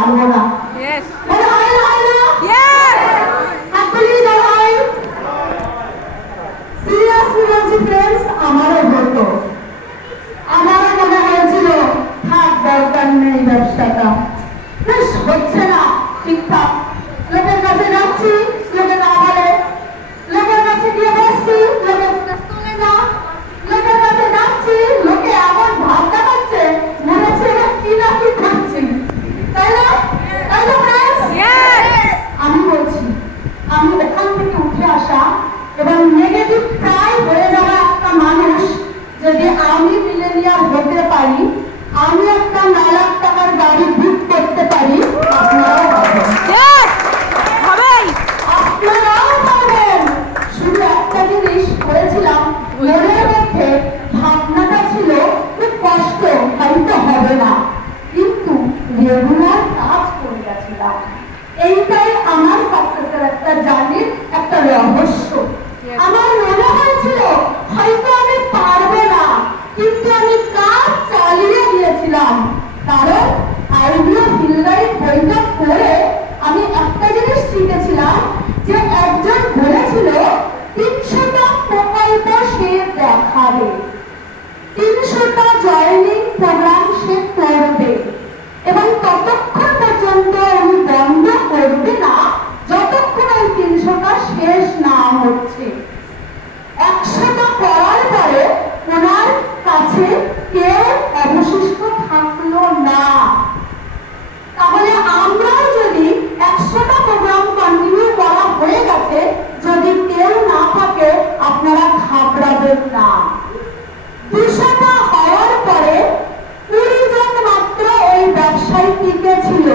পারবো না। আমারও হতো, আমারও মনে হয়েছিল থাক দরকার নেই ব্যবসাটা, বেশ হচ্ছে না ঠিকঠাক। লোকের কাছে যাচ্ছি, লোকে না বলে, লোকের কাছে গিয়ে বসছি, লোকে তোলে না, লোকের কাছে যাচ্ছি, লোকে এমন ভাব দেখাচ্ছে মনে হচ্ছে কি না কি করছি, তাই না? তাই না ফ্রেন্ডস? আমি বলছি, আমি ওখান থেকে উঠে আসা এবং নেগেটিভ প্রায় হয়ে যাওয়া একটা মানুষ যদি আমি মিলেনিয়ার হতে পারি, আমি একটা 9 লাখ টাকার গাড়ি বুক করতে পারি, আপনারাও পারবেন। আপনারাও পারবেন। শুধু একটা জিনিস করেছিলাম, মনের মধ্যে ভাবনাটা ছিল খুব কষ্ট, হয়তো হবে না, কিন্তু রেগুলার কাজ করে গেছিলাম। এইটাই আমার সাকসেসের একটা জার্নির একটা রহস্য। আমার মনে হয়েছিল হয়তো আমি পারবো না, কিন্তু আমি কাজ চালিয়ে গিয়েছিলাম। কারণ আইডিয়া ফিল্ডারির বইটা পড়ে আমি একটা জিনিস শিখেছিলাম, যে একজন বলেছিল 300টা প্রকল্প সে দেখাবে, 300টা জয়েনিং প্রোগ্রাম সে করবে, এবং ততক্ষণ পর্যন্ত উনি বন্ধ করবে না যতক্ষণ ওই 300টা শেষ না হচ্ছে। 100টা করার পরে ওনার কাছে কেউ অবশিষ্ট থাকলো না। তাহলে আমরাও যদি 100টা প্রোগ্রাম কন্টিনিউ করা হয়ে গেছে, যদি কেউ না থাকে আপনারা ঘাবড়াবেন না। 200টা হওয়ার পরে 20 জন মাত্র ওই ব্যবসায়ী টিকে ছিল।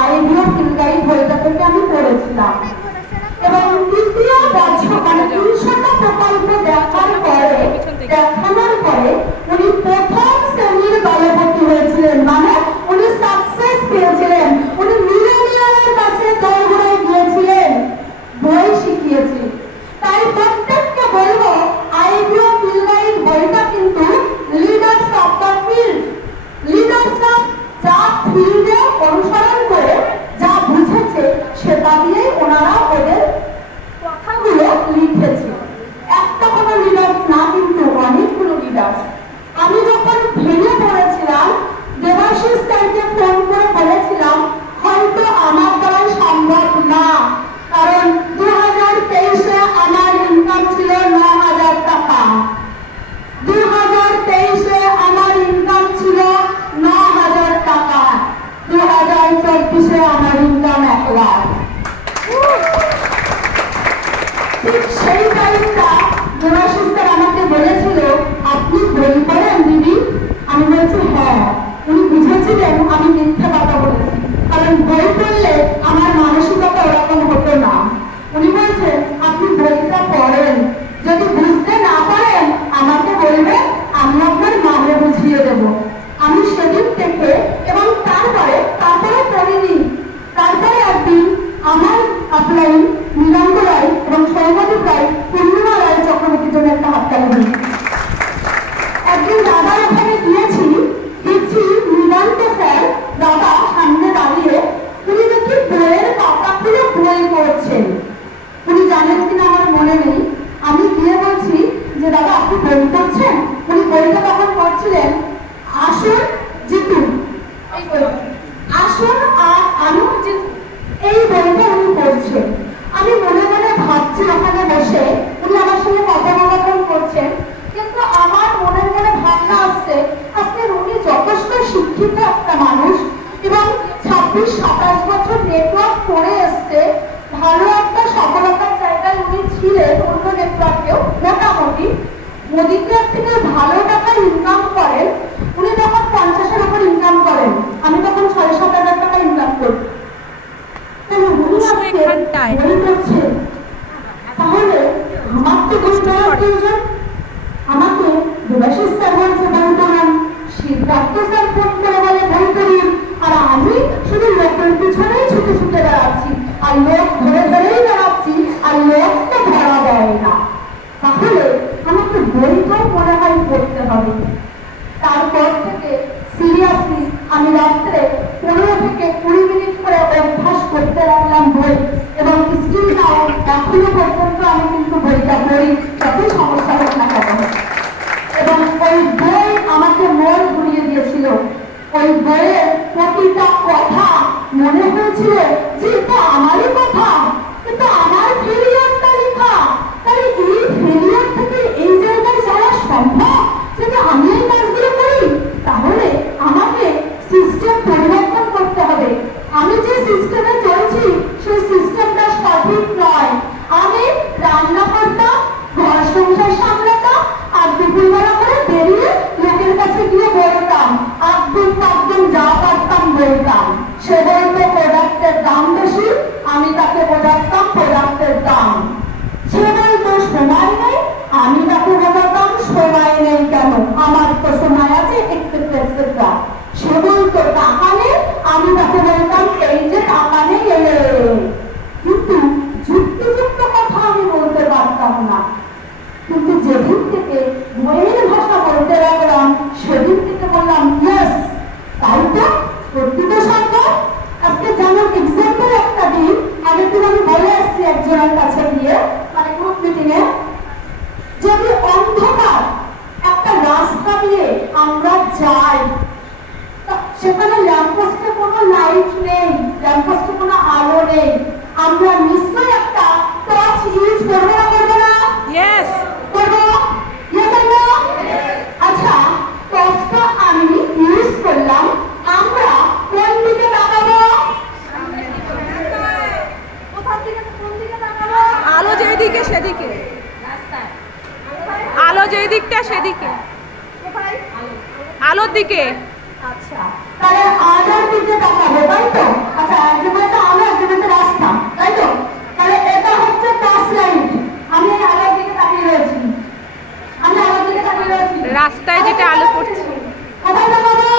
আইডিয়া ফিল্ডারি বইটা থেকে আমি পড়েছিলাম, এবং তৃতীয় বছর মানে 300টা প্রকল্প দেখানোর পরে উনি প্রথম শ্রেণীর দলপতি হয়েছিলেন, মানে উনি সাকসেস পেয়েছিলেন। উনি মিলেনিয়ারের কাছে দৌড়ে গিয়েছিলেন, বই শিখিয়েছি। তাই প্রত্যেককে বলবো, আইডিয়া ফিল্ডারি বইটা কিন্তু লিডার্স অফ দ্য ফিল্ড, লিডার্সরা যা ফিল্ডে অনুসরণ করে যা বুঝেছে সেটা দিয়েই ওনারা ওদের কথাগুলো লিখেছে। একটা কোনো লিডার্স না, কিন্তু অনেকগুলো লিডার্স। আমি যখন ভেঙে পড়েছিলাম, দেবাশিস স্যারকে ফোন করে বলেছিলাম হয়তো আমার দ্বারা সম্ভব না, কারণ 2023-এ আমার ইনকাম ছিল 9,000 টাকা, 2023-এ আমার ইনকাম ছিল 9,000 টাকা, 2024-এ আমার ইনকাম 1 লাখ। ঠিক সেই টাইমটা দেবাশিস স্যার আমাকে বলেছিল আপনি বই পড়েন দিদি? আমি বলছি হ্যাঁ। উনি বুঝেছিলেন আমি মিথ্যা কথা বলেছি, কারণ বই পড়লে আমার মানসিকতা ওরকম হতো না। উনি বলছেন আপনি বইটা পড়েন, যদি বুঝতে না পারেন আমাকে বলবেন, আমি আপনার মানে বুঝিয়ে দেব। আমি সেদিন থেকে এবং তারপরে পড়িনি। তারপরে একদিন আমার আপলাইন নীলাম্ব রায় এবং সৌমদীপ রায়, পূর্ণিমা রায় চক্রবর্তীর জন্য একটা হাততালি দিই। একদিন দাদার ওখানে গিয়েছি, দেখছি নীলান্ত স্যার দাদা সামনে দাঁড়িয়ে, উনি দেখি বইয়ের পাতা খুলে বই পড়ছেন। উনি জানেন কিনা আমার মনে নেই। আমি গিয়ে বলছি যে দাদা আপনি বই পড়ছেন? উনি বইটা তখন পড়ছিলেন আসুন জিতুন, এই বই আসুন আর আমি জিতুন, এই বইটা উনি পড়ছেন। আমি মনে মনে ভাবছি ওখানে বসে উনি আমার সঙ্গে কথোপকথন করছেন, কিন্তু আমার মনে মনে ভাবনা আসছে আজকে উনি যথেষ্ট শিক্ষিত একটা মানুষ এবং 26-27 বছর নেটওয়ার্ক করে এসছে, ভালো একটা সফলতার জায়গায় উনি ছিলেন, অন্য নেটওয়ার্কেও মোটামুটি মোদিকের থেকে ভালো টাকা ইনকাম করেন। উনি তখন 50-এর উপর ইনকাম করেন, আমি তখন 6-7 হাজার টাকা ইনকাম করি। তাহলে আমার তো বুঝতে প্রয়োজন, আমাকে দেবাশিস স্যার বলছে বই পড়ান, সিদ্ধার্থ স্যার ফোন করে বলে বই পড়ুন, আর আমি শুধু লোকের পিছনেই ছুটে ছুটে বেড়াচ্ছি, আর লোক ধরে ধরেই বেড়াচ্ছি, আর লোক তো ধরা দেয় না। তাহলে আমাকে বইটাও মনে হয় পড়তে হবে। তারপর থেকে সিরিয়াসলি আমি রাত্রে 15 থেকে 20 মিনিট মনে হয়েছিল যে এটা আমারই কথা, এটা আমার ফেলিয়ারটা লেখা। তাহলে এই ফেলিয়ার থেকে এই জায়গায় যাওয়া সম্ভব যদি আমি এই কাজগুলো করি? তাহলে আমাকে সিস্টেম পরিবর্তন করতে হবে। আমি যে সিস্টেমে চলছি সেই সিস্টেমটা সঠিক নয়। আমি রান্না করতাম, ঘর সংসার সামলাতাম, আর দুপুরবেলা করে বেরিয়ে লোকের কাছে গিয়ে বলতাম, আব্দুল পাব্দুল যা পারতাম বলতাম। সে বলতো প্রোডাক্টের দাম বেশি, আমি তাকে বোঝাতাম প্রোডাক্টের দাম। সে বলতো সময় নেই, আমি তাকে বোঝাতাম সময় নেই কেন, আমার তো সময় আছে, এক্সেট্রা এক্সেট্রা। সে বলতো টাকা নেই, আমি তাকে বলতাম এই যে টাকা নেই। কিন্তু যুক্তিযুক্ত কথা আমি বলতে পারতাম না। কিন্তু যেদিন থেকে বইয়ের ভাষা বলতে লাগলাম সেদিন থেকে বললাম ইয়েস, তাই তো, সত্যি তো সম্ভব। আজকে যেমন এক্সাম্পল একটা দিন, আগের আমি বলে আসছি একজনের কাছে গিয়ে, মানে গ্রুপ মিটিং এ, যদি অন্ধকার একটা রাস্তা দিয়ে আমরা যাই, সেখানে ল্যাম্পপোস্টে কোনো লাইট নেই, ল্যাম্পপোস্টে কোনো আলো নেই, আমরা নিশ্চয়ই একটা টর্চ ইউজ করবো না, করবো না? Yes. করবো? Yes or no? আচ্ছা, টর্চটা আমি ইউজ করলাম, আমরা কোন দিকে তাকাবো? কোন দিকে তাকাবো? আলো যেদিকে সেদিকে, আলো যেই দিকটা সেদিকে, কোথায়? আলোর দিকে। আচ্ছা, তাহলে আলোর দিকে তাকাবো, তাই তো? আচ্ছা, একদিকে হচ্ছে আলো, একদিকে হচ্ছে রাস্তা, তাই তো? তাহলে এটা হচ্ছে টর্চ লাইট। আমি এই আলোর দিকে তাকিয়ে রয়েছি, আমি আলোর দিকে তাকিয়ে রয়েছি। রাস্তায় যেটা আলো পড়ছে, কোথায় তাকাবো?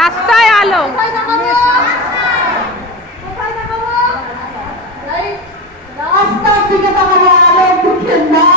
রাস্তায় আলো। কোথায় তাকাবো? কোথায় তাকাবো? রাইট, রাস্তার দিকে তাকাবো, আলোর দিকে না।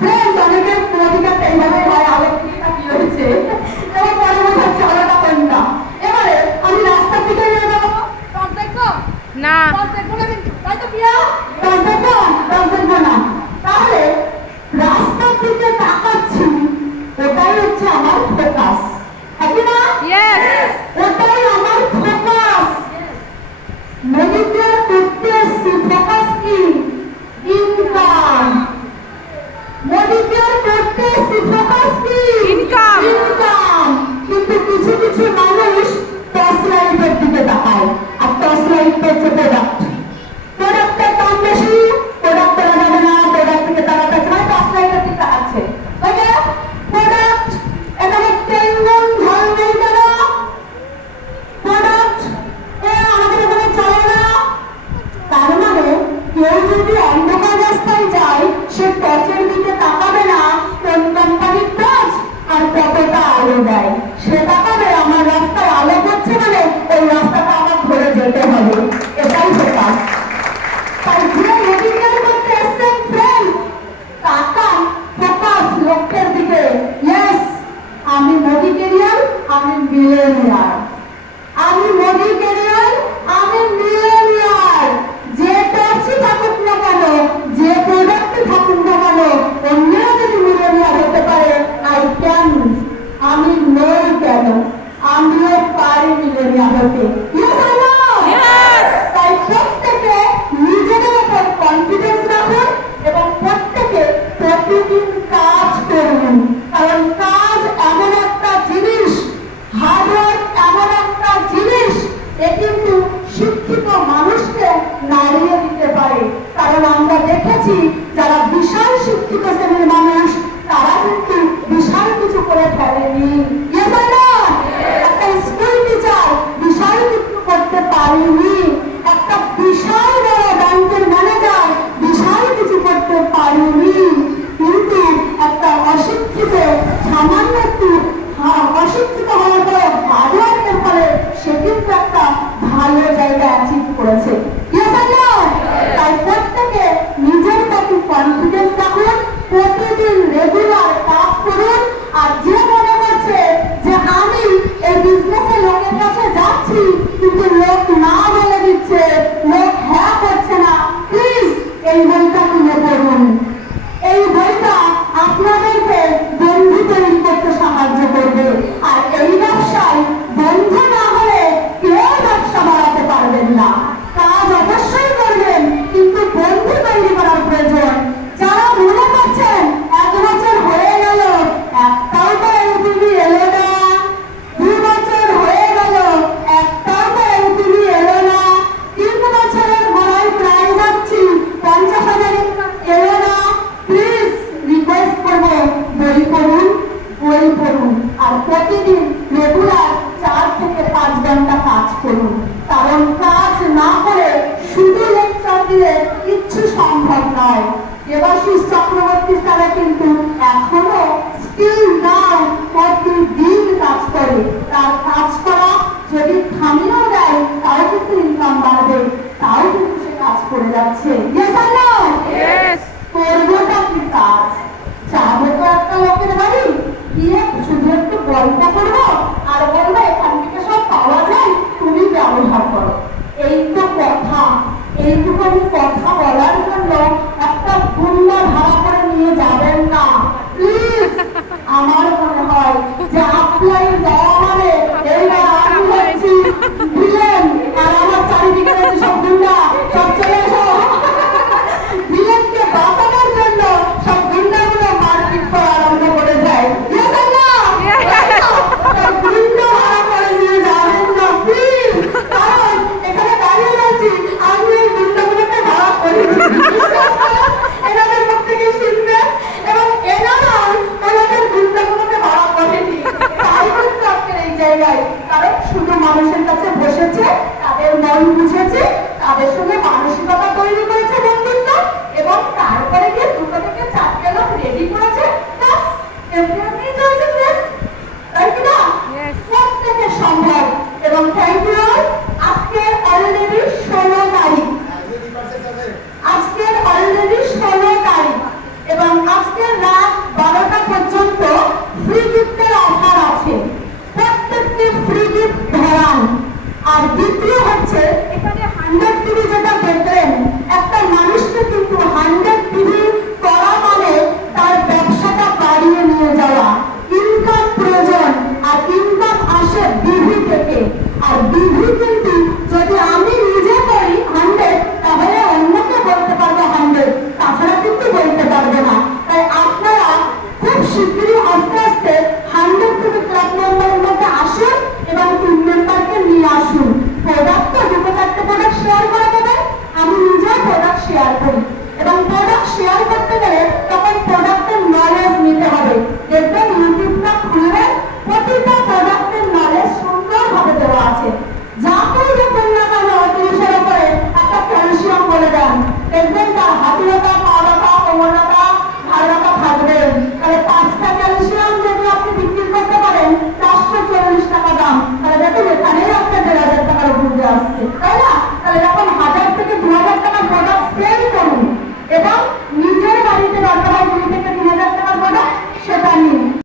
ফ্রেন্ডস, অনেকের প্রতিকারটা এইভাবে হয়, আলোর দিকে তাকিয়ে রয়েছে, এবং পরে বোঝাচ্ছে আলোটা কোনটা। এবারে আমি রাস্তার দিকে নিয়ে যাবো, টর্চ দেখবো না, টর্চ দেখবো না, কিন্তু তাই তো প্রিয়া, টর্চ দেখবো, টর্চ দেখবো না। তাহলে রাস্তার দিকে তাকাচ্ছি, ওটাই হচ্ছে আমার ফোকাস, আছে না? yes. ওটাই আমার ফোকাস। মেডিকেল করতে এসছি, ফোকাস কি? ইনকাম। মেডিকেল করতে এসছি, ফোকাস কি? Income. ইনকাম। কিন্তু কিছু কিছু মানুষ টর্চ লাইটের দিকে তাকায়, আর টর্চ লাইট হচ্ছে প্রোডাক্ট। প্রোডাক্টের দাম বেশি, প্রোডাক্ট করা যাবে না, প্রোডাক্ট থেকে তাকাতে হয়, টর্চ লাইটের দিকে তাকাচ্ছে। ওকে, প্রোডাক্ট এখানে তেলগুন ঝাল নেই কেন? প্রোডাক্ট আমাদের এখানে চলে না। তার মানে কেউ যদি অন্ধকার রাস্তায় যায়, সে টর্চের দিকে তাকাবে না কোন কোম্পানির টর্চ আর কতটা আলো দেয়, সে তাকাবে আমার রাস্তায় আলো করছে মানে ওই রাস্তাটা আমার ধরে যেতে হবে, এটাই ফোকাস। তাই যে মেডিকেল করতে এসছেন ফ্রেন্ড, তাকান, ফোকাস লক্ষ্যের দিকে। ইয়েস, আমি মোদি ক্যারিয়ার, আমি মিলেনিয়ার। আমি মোদি ক্যারিয়ার, আমি মিলেনিয়ার। যে টর্চই থাকুক না কেন, যে প্রোডাক্টই থাকুক না কেন, অন্যরা যদি মিলেনিয়ার হতে পারে, আই ক্যান। আমি নই কেন, আমিও পারি মিলেনিয়ার হতে। Yes or no? Yes. তাই প্রত্যেকে নিজেদের উপর কনফিডেন্স রাখুন এবং প্রত্যেকে প্রতিদিন কাজ করুন, কারণ কাজ এমন একটা জিনিস, হার্ডওয়ার্ক এমন একটা জিনিস, এ কিন্তু শিক্ষিত মানুষকে নাড়িয়ে দিতে পারে। কারণ আমরা দেখেছি যারা বিশাল শিক্ষিত শ্রেণীর মানুষ, তারা কিন্তু বিশাল কিছু করে ফেলেনি। Yes or no? একটা স্কুল টিচার বিশাল কিছু করতে পারেনি, একটা বিশাল বড় ব্যাংকের ম্যানেজার বিশাল কিছু করতে পারেনি, কিন্তু একটা অশিক্ষিত সামান্য একটু অশিক্ষিত হওয়ার পরে হার্ডওয়ার্কের ফলে সে কিন্তু একটা ভালো জায়গা অ্যাচিভ করেছে। Yes or no? তাই প্রত্যেকে নিজের প্রতি কনফিডেন্স রাখুন, প্রতিদিন রেগুলার কাজ করুন। আর যে মনে করছে যে আমি এই বিজনেসে লোকের কাছে যাচ্ছি কিন্তু লোক না বলে দিচ্ছে, লোক হ্যাঁ করছে না, প্লিজ এই বইটা কিনে পড়ুন। এই বইটা আপনাদেরকে বন্ধু তৈরি করতে সাহায্য করবে। আর এই ব্যবসায় বন্ধু না হলে কেউ ব্যবসা বাড়াতে পারবে সুনাম বাড়বে, তাও কিন্তু সে কাজ করে যাচ্ছে। Yes or no? Yes. করবোটা কি কাজ? যাবো তো একটা লোকের বাড়ি, গিয়ে শুধু একটু গল্প করবো আর বলবো এখান থেকে সব পাওয়া যায়, তুমি ব্যবহার করো। এই তো কথা। এইটুকুনি কথা বলার জন্য একটা গুন্ডা ভাড়া করে নিয়ে যাবেন না প্লিজ। আমার মনে হয় যে আপনার যাওয়া মানে এইবার আমি হচ্ছি ভিলেন, আর আমার চারিদিকে রয়েছে সব গুন্ডা, সব চলে এসো। ভিলেনকে বাঁচানোর জন্য সব গুন্ডাগুলো মারপিট করা আরম্ভ করে দেয়। Yes or no? ওটা গুন্ডা ভাড়া করে নিয়ে যাবেন না প্লিজ, কারণ এখানে দাঁড়িয়ে রয়েছি আমি এই গুন্ডাগুলোকে ভাড়া করেছি। বিশ্বাস করুন, এনাদের মুখ থেকে শুনবে এবং এনারা ওনাদের গুন্ডাগুলোকে ভাড়া করেনি। তাই কিন্তু আজকের এই জায়গায়, কারণ শুধু মানুষের কাছে বসেছে, তাদের মন বুঝেছে, তাদের সঙ্গে